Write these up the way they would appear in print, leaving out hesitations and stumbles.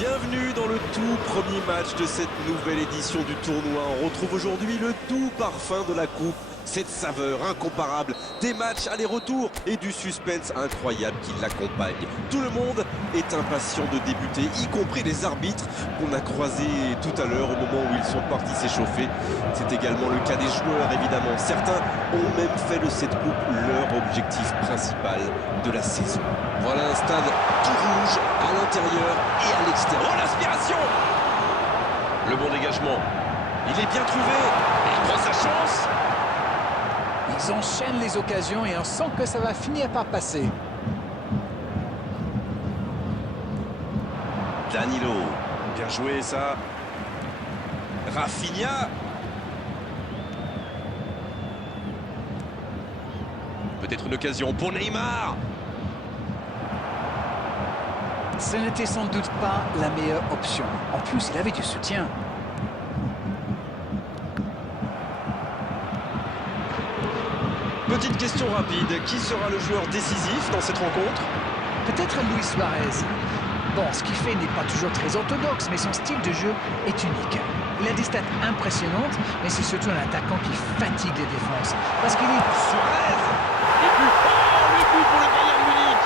Bienvenue dans le tout premier match de cette nouvelle édition du tournoi. On retrouve aujourd'hui le doux parfum de la coupe, cette saveur incomparable des matchs aller-retour et du suspense incroyable qui l'accompagne. Tout le monde est impatient de débuter, y compris les arbitres qu'on a croisés tout à l'heure au moment où ils sont partis s'échauffer. C'est également le cas des joueurs évidemment. Certains ont même fait de cette coupe leur objectif principal de la saison. Voilà un stade tout rouge à l'intérieur et à l'extérieur. Oh, l'aspiration! Le bon dégagement. Il est bien trouvé. Il prend sa chance. Ils enchaînent les occasions et on sent que ça va finir par passer. Danilo. Bien joué ça. Rafinha. Peut-être une occasion pour Neymar. Ce n'était sans doute pas la meilleure option. En plus, il avait du soutien. Petite question rapide. Qui sera le joueur décisif dans cette rencontre? Peut-être Luis Suarez. Bon, ce qu'il fait n'est pas toujours très orthodoxe, mais son style de jeu est unique. Il a des stats impressionnantes, mais c'est surtout un attaquant qui fatigue les défenses. Parce qu'il est... Suarez! Le but! Oh, le but pour le Bayern Munich!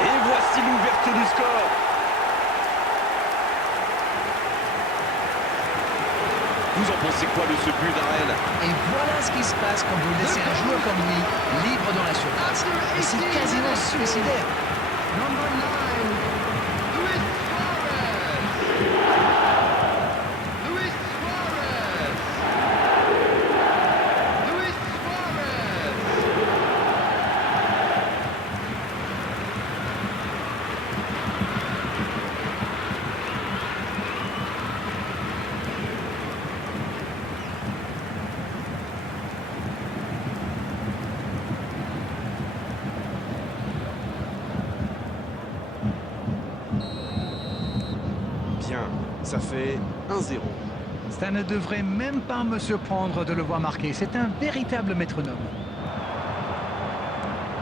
Et voici l'ouverture du score. Vous en pensez quoi de ce but d'Arène? Et voilà ce qui se passe quand vous laissez un joueur comme lui libre dans la surface. Et c'est quasiment suicidaire. Bien, ça fait 1-0. Ça ne devrait même pas me surprendre de le voir marquer. C'est un véritable métronome.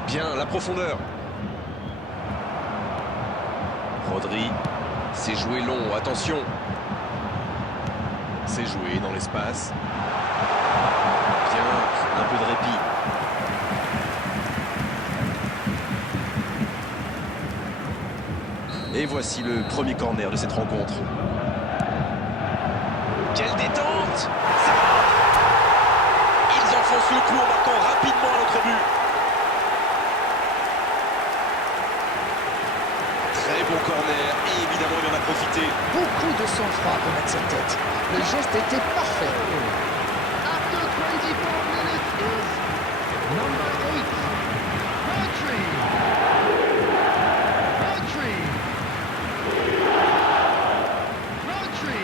Bien, la profondeur. Rodri, c'est joué long, attention. C'est joué dans l'espace. Bien, un peu de répit. Et voici le premier corner de cette rencontre. Quelle détente! Ça rentre! Ils enfoncent le clou en marquant rapidement à l'autre but. Très bon corner et évidemment il en a profité. Beaucoup de sang-froid pour mettre cette tête. Le geste était parfait. After 24 minutes is number 8, Rodri. Rodri. Rodri.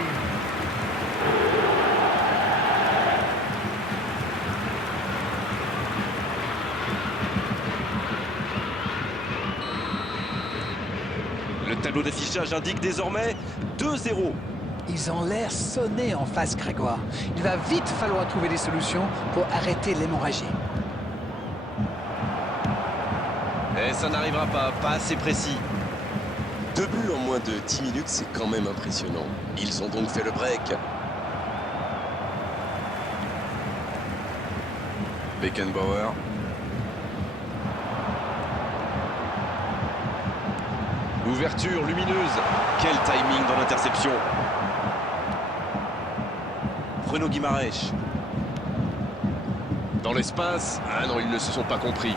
Le tableau d'affichage indique désormais 2-0. Ils ont l'air sonnés en face, Grégoire. Il va vite falloir trouver des solutions pour arrêter l'hémorragie. Et ça n'arrivera pas assez précis. 2 buts en moins de 10 minutes, c'est quand même impressionnant. Ils ont donc fait le break. Beckenbauer. Ouverture lumineuse. Quel timing dans l'interception. Bruno Guimaraes. Dans l'espace. Ah non, ils ne se sont pas compris.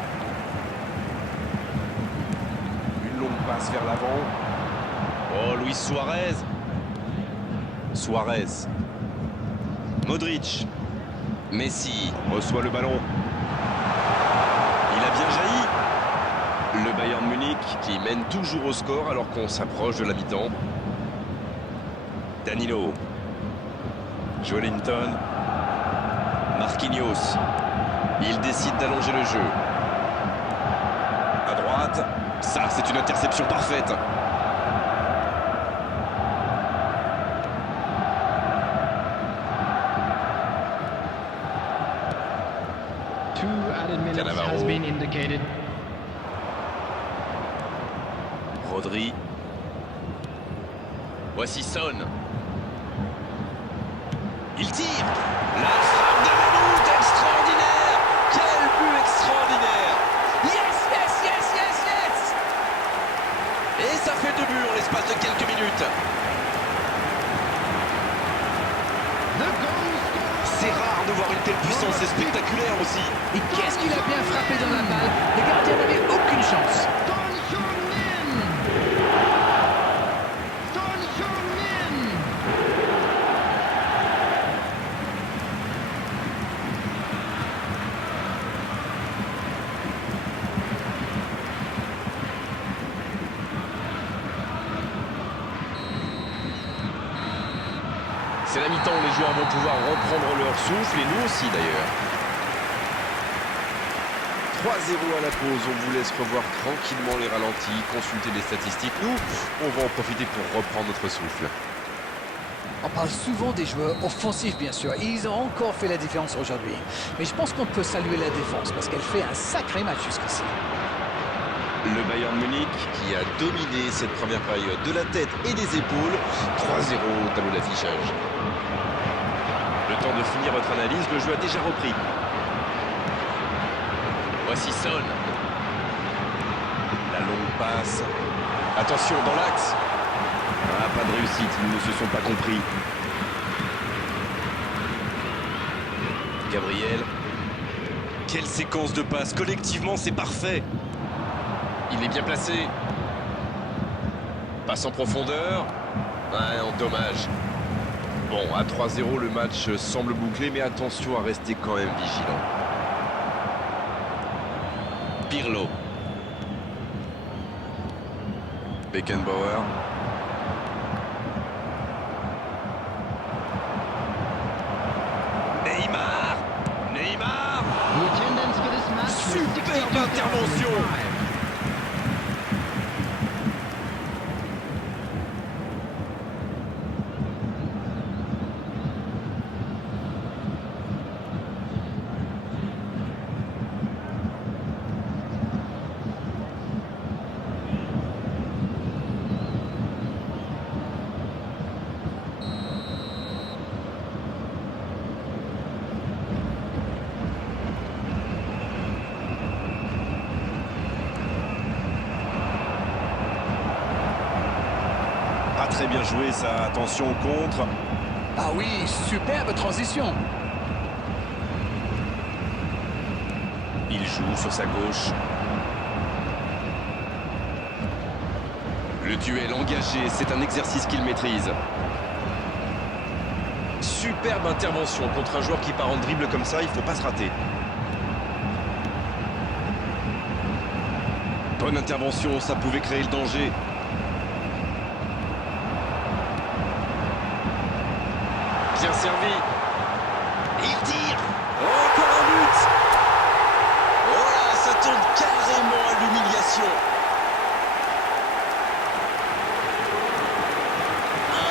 Une longue passe vers l'avant. Oh, Luis Suarez. Suarez. Modric. Messi reçoit le ballon. Il a bien jailli. Le Bayern Munich qui mène toujours au score alors qu'on s'approche de la mi-temps. Danilo. Joelinton. Marquinhos. Il décide d'allonger le jeu. À droite. Ça, c'est une interception parfaite. Two added minutes Cannavaro. has been indicated. Rodri. Voici Son. Il tire. La frappe de Mammouth, extraordinaire. Quel but extraordinaire. Yes, yes, yes, yes, yes! Et ça fait 2 buts en l'espace de quelques minutes. The goal scorer. C'est rare de voir une telle puissance, c'est spectaculaire aussi. Et qu'est-ce qu'il a bien frappé dans la balle? Le gardien n'avait aucune chance. Son Heung-min. Son Heung-min. C'est la mi-temps, les joueurs vont pouvoir reprendre leur souffle, et nous aussi d'ailleurs. 3-0 à la pause, on vous laisse revoir tranquillement les ralentis, consulter les statistiques. Nous, on va en profiter pour reprendre notre souffle. On parle souvent des joueurs offensifs, bien sûr, et ils ont encore fait la différence aujourd'hui. Mais je pense qu'on peut saluer la défense, parce qu'elle fait un sacré match jusqu'ici. Le Bayern Munich qui a dominé cette première période de la tête et des épaules. 3-0 au tableau d'affichage. Le temps de finir votre analyse, le jeu a déjà repris. Voici Son. La longue passe. Attention dans l'axe. Ah, pas de réussite, ils ne se sont pas compris. Gabriel. Quelle séquence de passes, collectivement c'est parfait. Il est bien placé. Passe en profondeur. Ah non, dommage. Bon, à 3-0, le match semble bouclé, mais attention à rester quand même vigilant. Pirlo. Beckenbauer. Neymar. Neymar. The attendance for this match was Superbe 62,005. intervention. Pas très bien joué ça, attention au contre. Ah oui, superbe transition. Il joue sur sa gauche. Le duel engagé, c'est un exercice qu'il maîtrise. Superbe intervention contre un joueur qui part en dribble comme ça, il ne faut pas se rater. Bonne intervention, ça pouvait créer le danger. Bien servi. Et il tire. Encore un but. Oh là, ça tourne carrément à l'humiliation.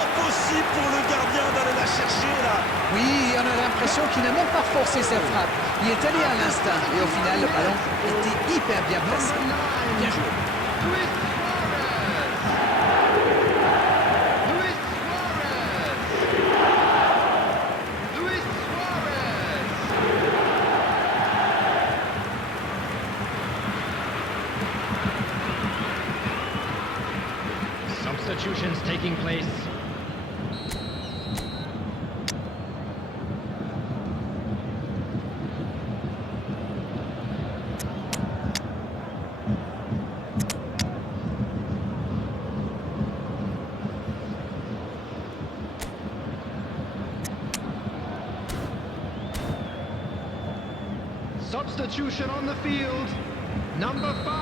Impossible pour le gardien d'aller la chercher là. Oui, on a l'impression qu'il n'a même pas forcé sa frappe. Il est allé à l'instinct et au final, le ballon était hyper bien placé. Bien joué. Luis Suarez. Luis Suarez. Luis Suarez. Substitutions taking place. Substitution on the field. Number 5.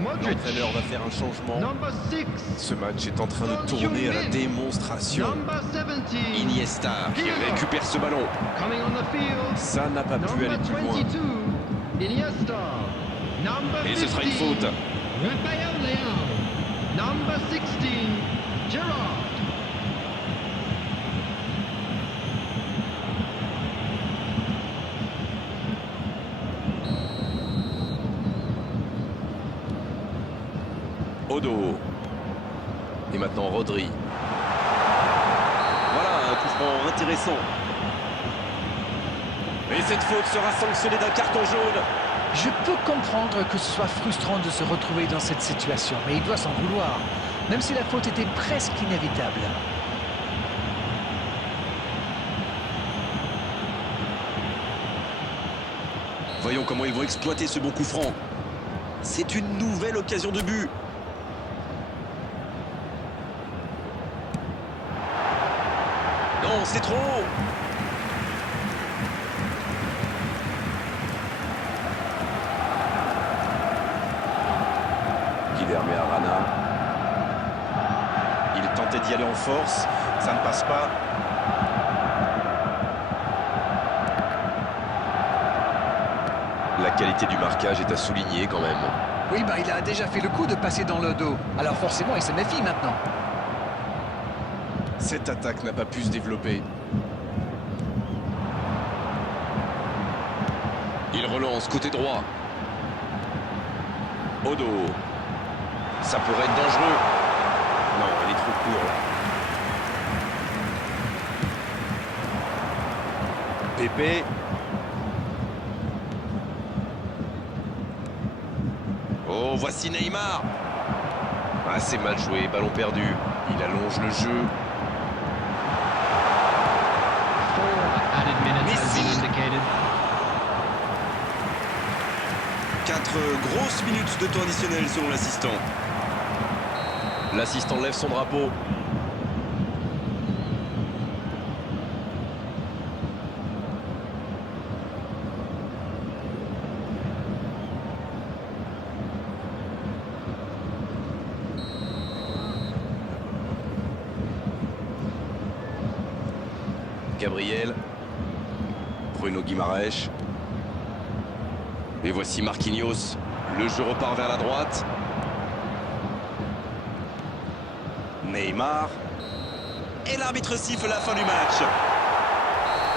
Modric. L'entraîneur va faire un changement. Number 6. Ce match est en train de tourner à la démonstration. Number 17. Iniesta qui récupère ce ballon. Coming on the field. Ça n'a pas pu aller Number plus loin. 22. Iniesta. Number 15. Et ce sera une faute. Raphaël Leão. Number 16. Gerrard. Odo. Et maintenant Rodri. Voilà un coup franc intéressant. Et cette faute sera sanctionnée d'un carton jaune. Je peux comprendre que ce soit frustrant de se retrouver dans cette situation, mais il doit s'en vouloir, même si la faute était presque inévitable. Voyons comment ils vont exploiter ce bon coup franc. C'est une nouvelle occasion de but. Non, c'est trop haut. Guilherme Arana. Il tentait d'y aller en force. Ça ne passe pas. La qualité du marquage est à souligner quand même. Oui, bah il a déjà fait le coup de passer dans le dos. Alors forcément, il se méfie maintenant. Cette attaque n'a pas pu se développer. Il relance côté droit. Odo. Ça pourrait être dangereux. Non, il est trop court là. Pépé. Oh, voici Neymar. Ah, c'est mal joué, ballon perdu. Il allonge le jeu. 4 added minutes has been Messi. indicated. 4 grosses minutes de temps additionnel selon l'assistant. L'assistant lève son drapeau. Gabriel. Bruno Guimaraes. Et voici Marquinhos. Le jeu repart vers la droite. Neymar. Et l'arbitre siffle la fin du match.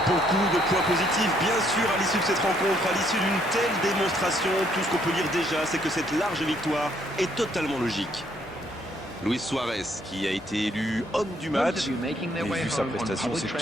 Beaucoup de points positifs, bien sûr, à l'issue de cette rencontre, à l'issue d'une telle démonstration. Tout ce qu'on peut dire déjà, c'est que cette large victoire est totalement logique. Luis Suarez, qui a été élu homme du match. Those of you making their Et way vu sa home on prestation, public c'est tout